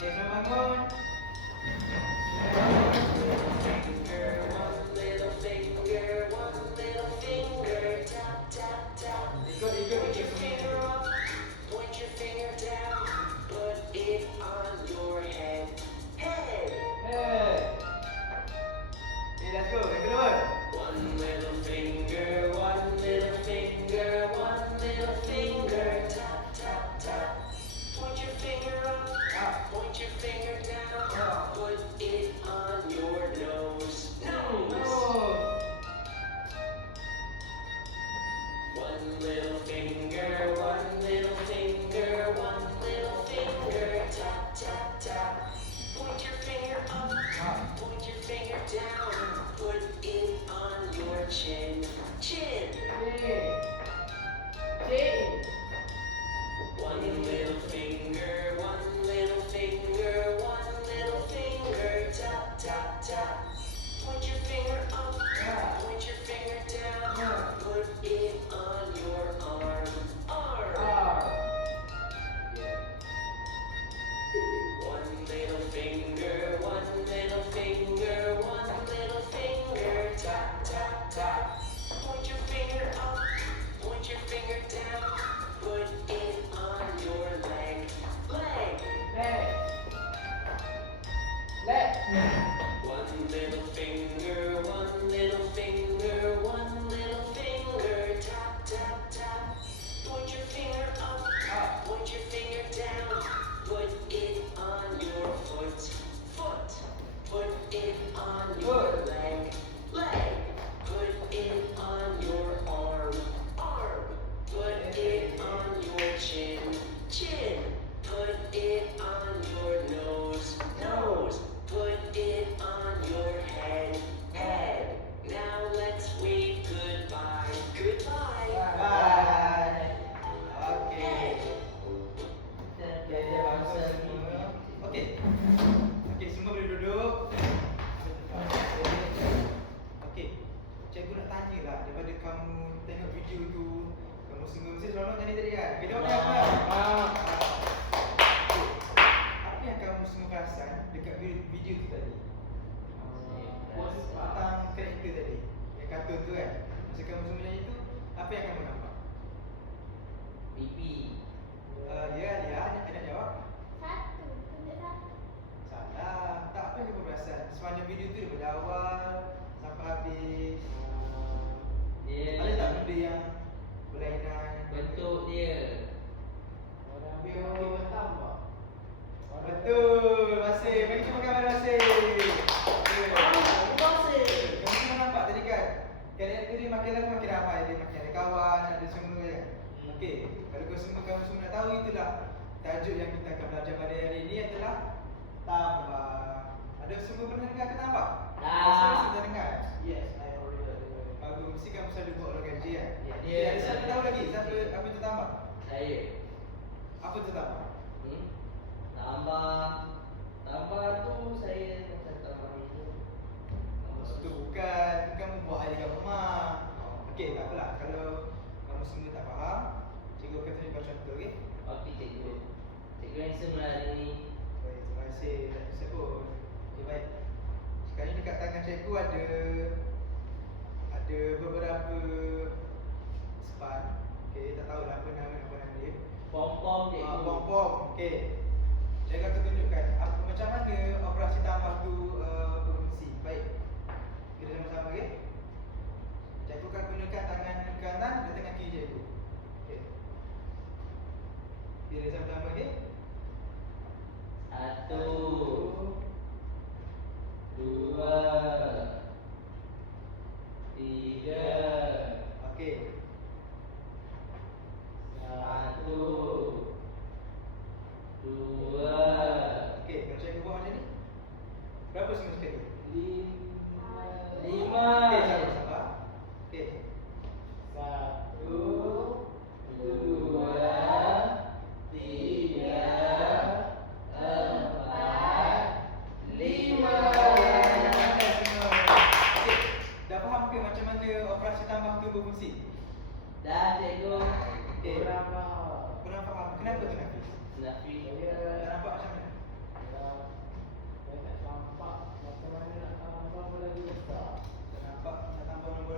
Okey, semua bangun.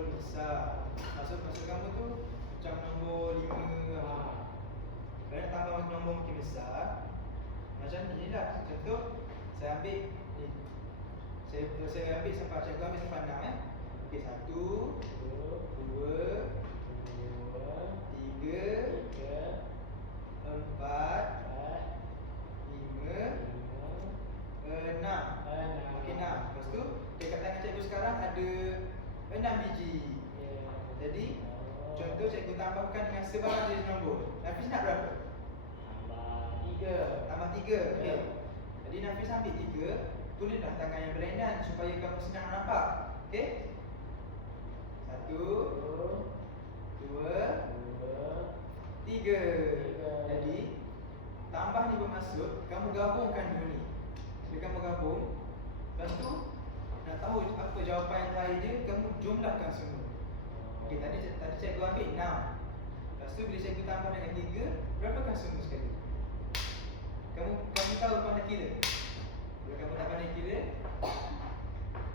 nombor besar. Maksud kamu tu macam nombor 5. Kalau nak tambah nombor makin besar, macam ni lah. Contoh, saya ambil ni. Saya ambil sampai, cikgu ambil sampai 6 Okey, 1, 2, 3, 4, 5, 6. Okey, 6. Lepas tu dekat tangan cikgu sekarang ada 6 biji. Jadi contoh cikgu tambahkan dengan sebarang jenis nombor. Nafis nak berapa? Tambah 3. Okey. Jadi Nafis ambil 3, tulislah tangan yang berlainan supaya kamu senang nampak. Okey? 1, 2, 3. Jadi tambah ni bermaksud kamu gabungkan dua ni. Bila kamu gabung, lepas tu nak tahu apa jawapan yang terakhir dia, kamu jumlahkan semua. Okey, tadi cikgu ambil 6. Lepas tu bila cikgu tambah dengan 3, berapakah semua sekali? Kamu tahu pandai kira. Bila kamu tak pandai kira,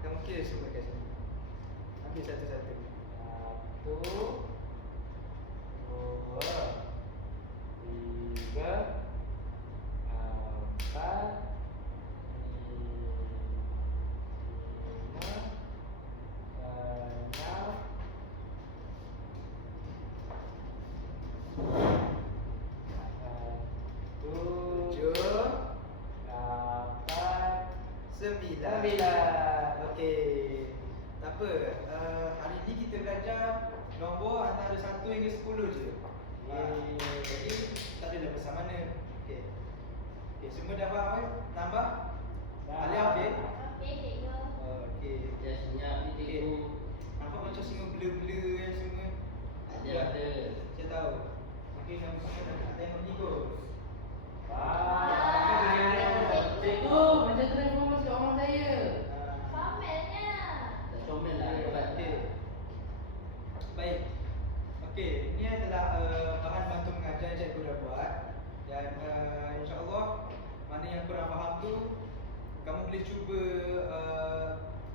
kamu kira semua kat sini. Ambil satu-satu. 1, 2, 3, 4, 9. Okey. Tak apa. Hari ni kita belajar nombor antara 1 hingga 10 je. Jadi tak ada dah besar mana. Okey. Okey, semua dah faham kan? Tambah? Alih okey? Okey, cikgu. Okey. Dah senyap ni cikgu. Nampak macam semua blur-blur kan semua? Ada. Saya tahu. Mungkin kamu semua nak tengok ni kot. Cikgu, macam transformasi orang saya. Komelnya. Tak comel lah. Okey. Baik. Okey, ini adalah bahan bantu mengajar yang cikgu dah buat. Dan insya-Allah mana yang kurang faham tu kamu boleh cuba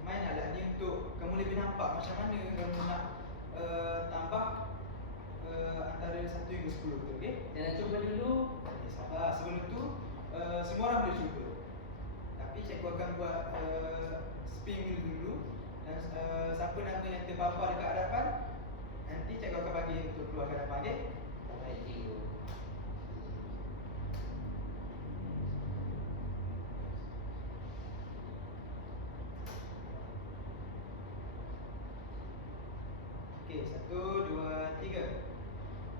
main alat ni untuk kamu lebih nampak macam mana kamu nak tambah antara 1 hingga 10 tu, okey? Jangan cuba dulu. Okay, sabar. Sebelum tu semua orang boleh cuba. Tapi cikgu akan buat spin wheel dulu. Dan siapa nama yang terpapar dekat hadapan, nanti cikgu akan bagi untuk keluar ke hadapan, okey? Baik cikgu. Okey, 1, 2, 3.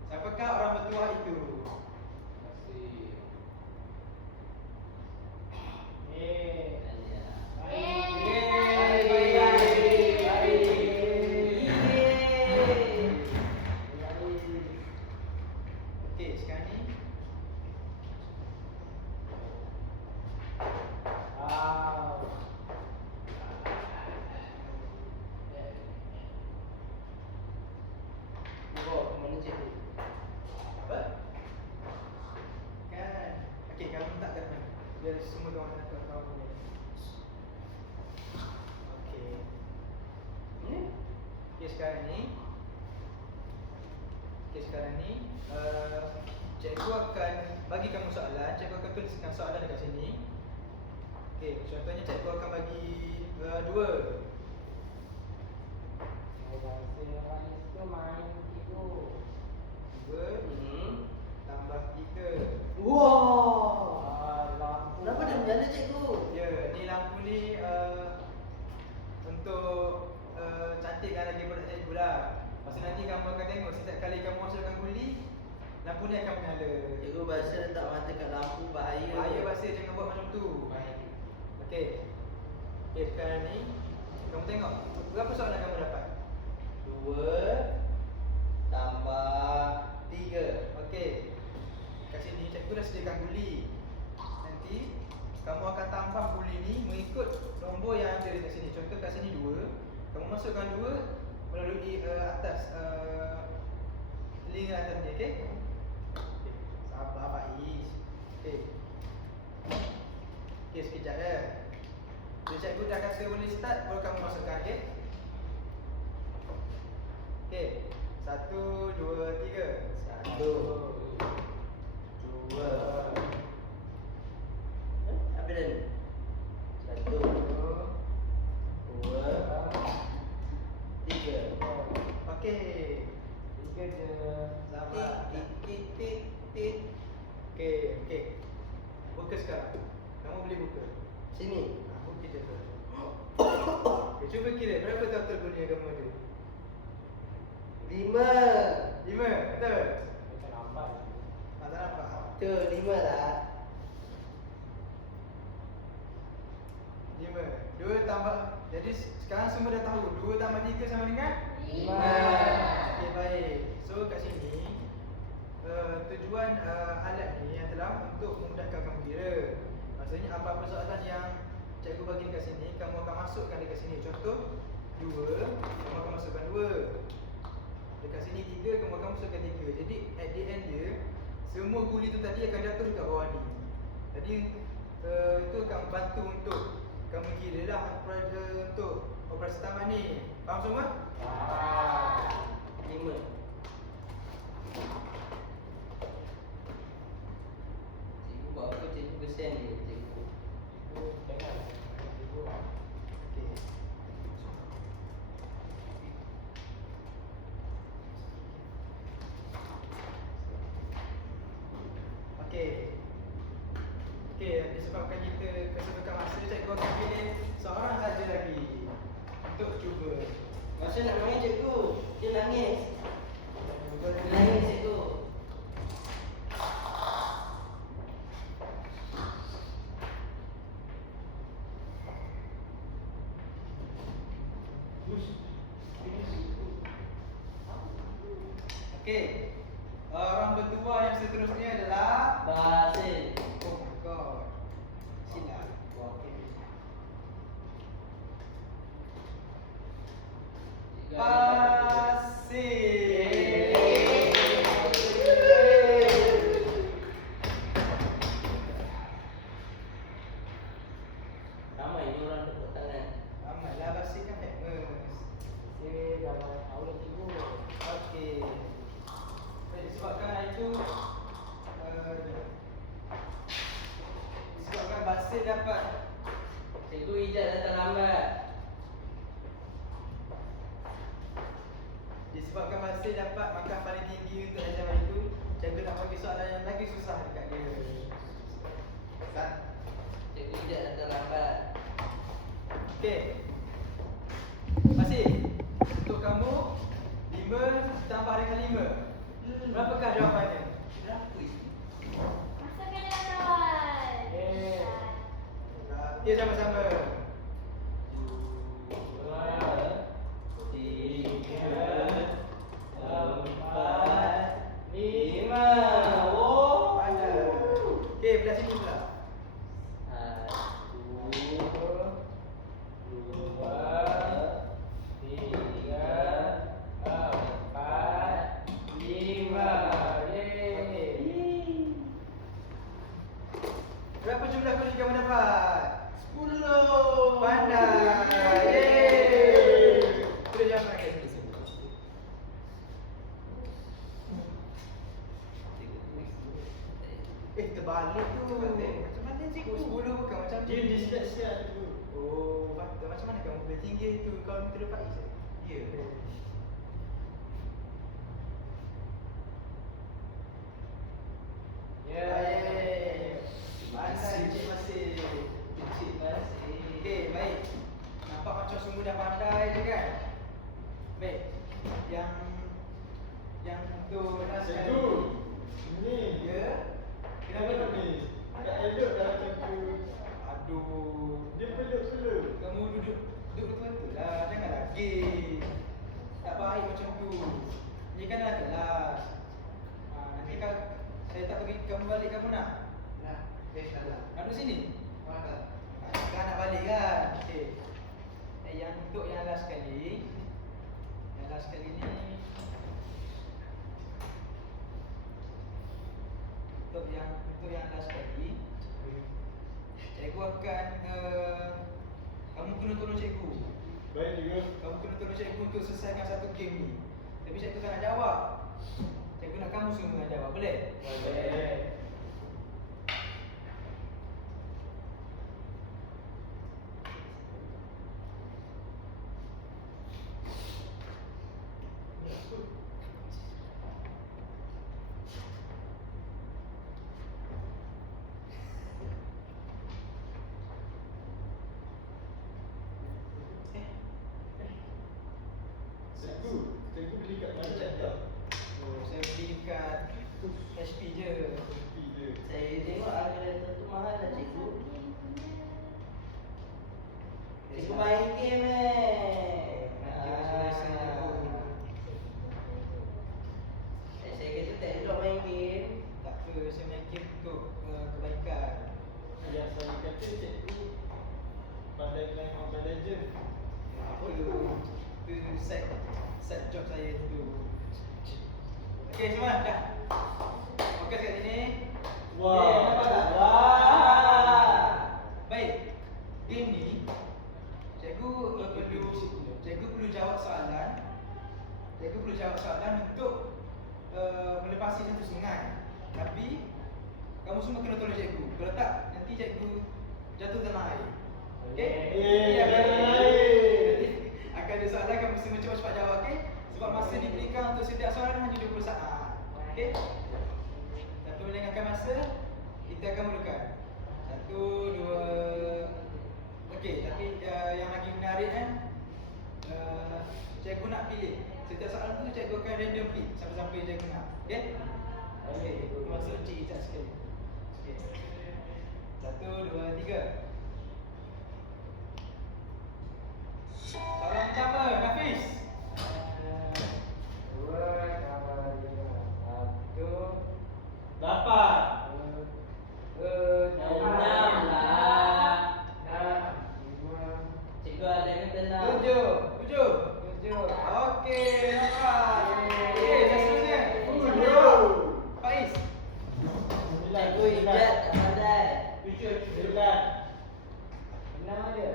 Siapakah orang bertuah itu? Masih. Okey, sekarang ni apa? Kan. Okey, kamu letakkan mana? Biar semua orang tahu ni. Okey. Ni. Okey, sekarang ni. Cikgu akan bagi kamu soalan. Cikgu akan tuliskan soalan dekat sini. Okey, contohnya cikgu akan bagi 2. Tambah 3. Kenapa dia menyala cikgu? Ya, ni lampu ni untuk cantikkan lagi produk cikgu lah. Masa nanti kamu akan tengok setiap kali kamu masukkan guli, lampu ni akan menyala. Cikgu bahasa letak mata kat lampu bahaya. Bahaya bahasa, jangan buat macam tu. Okey. Okey, sekarang ni kamu tengok berapa soalan kamu dapat? 2 tambah 3. Okey. Kat sini cikgu dah sediakan guli. Nanti kamu akan tambah guli ni mengikut nombor yang ada dekat sini. Contoh kat sini 2. Kamu masukkan 2 melalui atas telinga atas ni, okey? Okey. Sabar Faiz. Okey. Okey, sekejap ya. Bila cikgu dah kata boleh start, baru kamu masukkan, okey? Okey. 1, 2, 3. 1, 2. Apa dah ni? 1, 2, 3. Okey. 3 je. Selamat. Tit. Okey. Buka sekarang. Kamu boleh buka. Sini. Buka je tu. Okey, cuba kira berapa total bunyi kamu ada? 5. 5, betul? Macam nampak. Tak nampak. Tu 5 lah. 5. 2 tambah. Jadi sekarang semua dah tahu 2 tambah 3 sama dengan 5. Okey, baik. So kat sini tujuan alat ni adalah untuk memudahkan kamu kira. Maksudnya apa-apa soalan yang cikgu bagi dekat sini, kamu akan masukkan dekat sini. Contoh 2, kamu akan masukkan 2. Dekat sini 3, kamu akan masukkan 3. Jadi at the end dia, semua guli tu tadi akan jatuh dekat bawah ni. Jadi itu akan membantu untuk kamu kira lah untuk operasi taman ni. Faham semua? 5. Cikgu buat apa? Cikgu kesian dia. Cikgu. Jangan. Okey. Okey, disebabkan kita kesempatan masa, cikgu akan pilih seorang saja lagi untuk cuba. Masa nak main cikgu, dia nangis. Dia nangis cikgu. Okey. Orang berdua yang seterusnya adalah Basil. oh my god. Silap. Pasir. Ramai ni orang tepuk tangan. Amatlah Basir kan famous. Saya dalam awal cikgu. Okey. Disebabkan hari itu disebabkan Basir dapat Cikgu Ijaz datang lambat. disebabkan Basir dapat markah paling tinggi untuk exam hari itu, cikgu nak bagi soalan yang lagi susah dekat dia. Cikgu Ijaz datang lambat. Okey. Basir, untuk kamu 5 tambah dengan 5. Berapakah jawapannya? Berapa ini? Masukkan dalam kawan. Okey, sama-sama. 2, 3, 4, 5. Oh. Pandai. Okey, belah sini pula. 1, 2, 3, 4, 5. Yeay. Berapa jumlah kuli kamu dapat? 10. Pandai. Yeay. Sudah jawab lagi. Terbalik tu. Macam mana cikgu? 10 bukan macam Dia ni. disiap-siap cikgu. Oh, patut. Macam mana kamu boleh tinggi tu kalau kita dapat is? Ya. Baik. Pandai Encik Masih. Encik Masih. Okey, baik. Nampak macam semua dah pandai je kan? Baik. Yang untuk last kali. Cikgu. Ni. Ya. Kenapa ni? Tak elok dah cikgu. Aduh. Dia peluk-peluk. Kamu duduk betul-betul lah. Jangan lagi. Tak baik macam tu. Ni kan dah kelas. Nanti kan saya tak bagi kamu balik, kamu nak? Nak. Best lah. Nak duduk sini? Kan nak balik kan? Okey. Yang untuk yang last kali. Yang last kali ni. Untuk yang last kali. Cikgu akan kamu kena tolong cikgu. Baik cikgu. Kamu kena tolong cikgu untuk selesaikan satu game ni. Tapi cikgu tak nak jawab. Cikgu nak kamu semua jawab, boleh? Boleh. Cikgu beli kat mana tak? Oh, saya beli dekat HP je. Kopi je. Saya tengok harga laptop tu mahal lah cikgu. Cikgu main game saya kata tak elok main game. Tak apa, saya main game untuk kebaikan. Yang saya kata cikgu pandai main Mobile Legend. Itu side job saya tu. Okey, semua dah. Fokus kat sini. Wah. Okey, nampak tak? Wah. Baik. Game ni cikgu perlu jawab soalan. Cikgu perlu jawab soalan untuk melepasi satu sungai. Tapi kamu semua kena tolong cikgu. Kalau tak, nanti cikgu jatuh dalam air. Okey? Nanti akan ada soalan, kamu semua cepat-cepat jawab, okey? Sebab masa diberikan untuk setiap soalan hanya 20 saat. Okey? Tapi melengahkan masa, kita akan mulakan. 1, 2. Okey, tapi yang lagi menarik kan, cikgu nak pilih. Setiap soalan tu cikgu akan random pick sampai-sampai cikgu nak. Okey? Okey, masuk Cik Izzat sekali. Okey. 1, 2, 3. Soalan pertama, Nafis. 2 tambah 5 Dapat. 1 6 lah. 5 cikgu ada yang tenang. 7. Okey, nampak. Okey, seterusnya. 10. Faiz. Cikgu Ijat tak pandai. 9. Menang ada.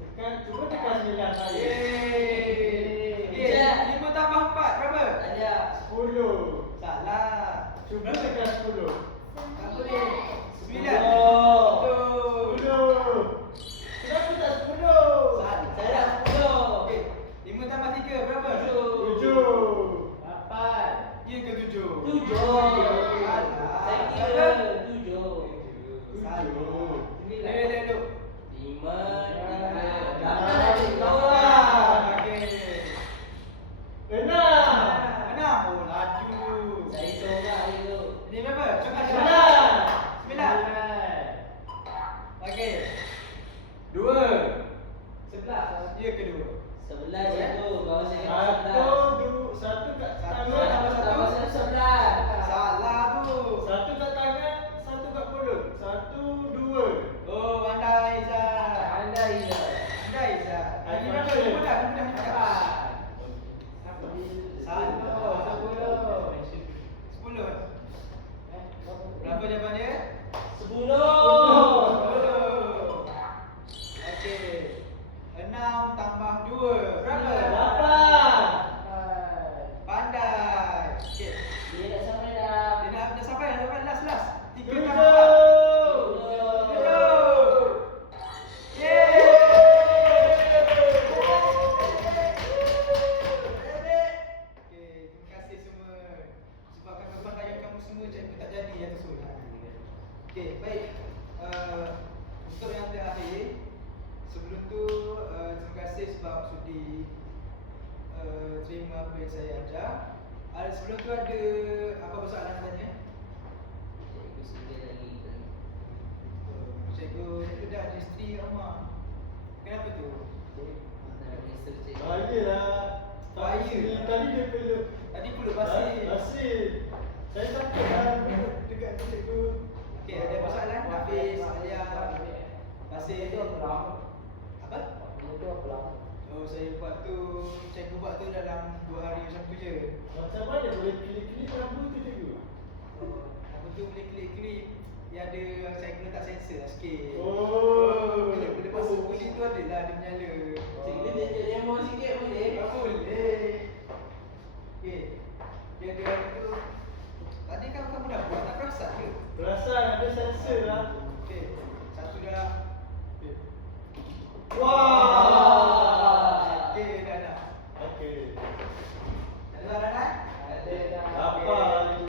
Sekarang cuba tekan 9 saya. Yeay. Okey, Ijat. 5 tambah 4 berapa? Ada. 10. Salah. Cuba tekan 10. Tak boleh. 9. 10. 10. Kenapa tak 10? Salah. Saya dah 10. Okey, 5 tambah 3 berapa? 7. 8. Ya ke 7? 7. Salah. Saya kira 7. 9. 5 3 8 ada Okey. 6. 6. Oh, laju. Saya corak itu. Ini berapa? Coba 9. 9. Okey. 2. 11. Ya ke 2? 11 itu kawan saya Satu kat Satu tangan. tambah satu. Kawan saya 11. Salah tu. Satu kat tangan, satu kat mulut. 1, 2. Oh, pandai Izzat. Anda ini. Pandai Izzat. Ini berapa? Ini mudah. Ini mudah. Salah. 10. Berapa jawapan dia? 10. Okey. 6 tambah 2. Berapa? 8. Pandai. Okey. Dia dah sampai dah. Dia dah sampai last. 3 7. tambah 4. 7. Yeay. Okey, terima kasih semua. Sebabkan kepandaian kamu semua, cikgu tak jadi yang tu. Okey, baik. Untuk yang terakhir, sebelum tu terima kasih sebab sudi terima apa yang saya ajar. Sebelum tu ada apa soalan nak tanya? Cikgu sudah lagi. Cikgu dah ada isteri kat rumah. Kenapa tu? Bahagialah. Bahaya. Tadi dia peluk. Tadi pulut basi. Basi. Saya takut lah dekat tu cikgu. Okey, ada masalah? Hafiz, Alia, Basir. Apa? Oh, saya buat tu, cikgu buat tu dalam 2 hari macam tu je. Macam mana boleh klip-klip rambut tu cikgu? Apa tu boleh klip-klip yang ada cikgu letak sensor lah sikit. Oh. Bila masa kulit tu adalah dia menyala. Cikgu tunjuk demo perasan ke? Perasan ada sensor lah.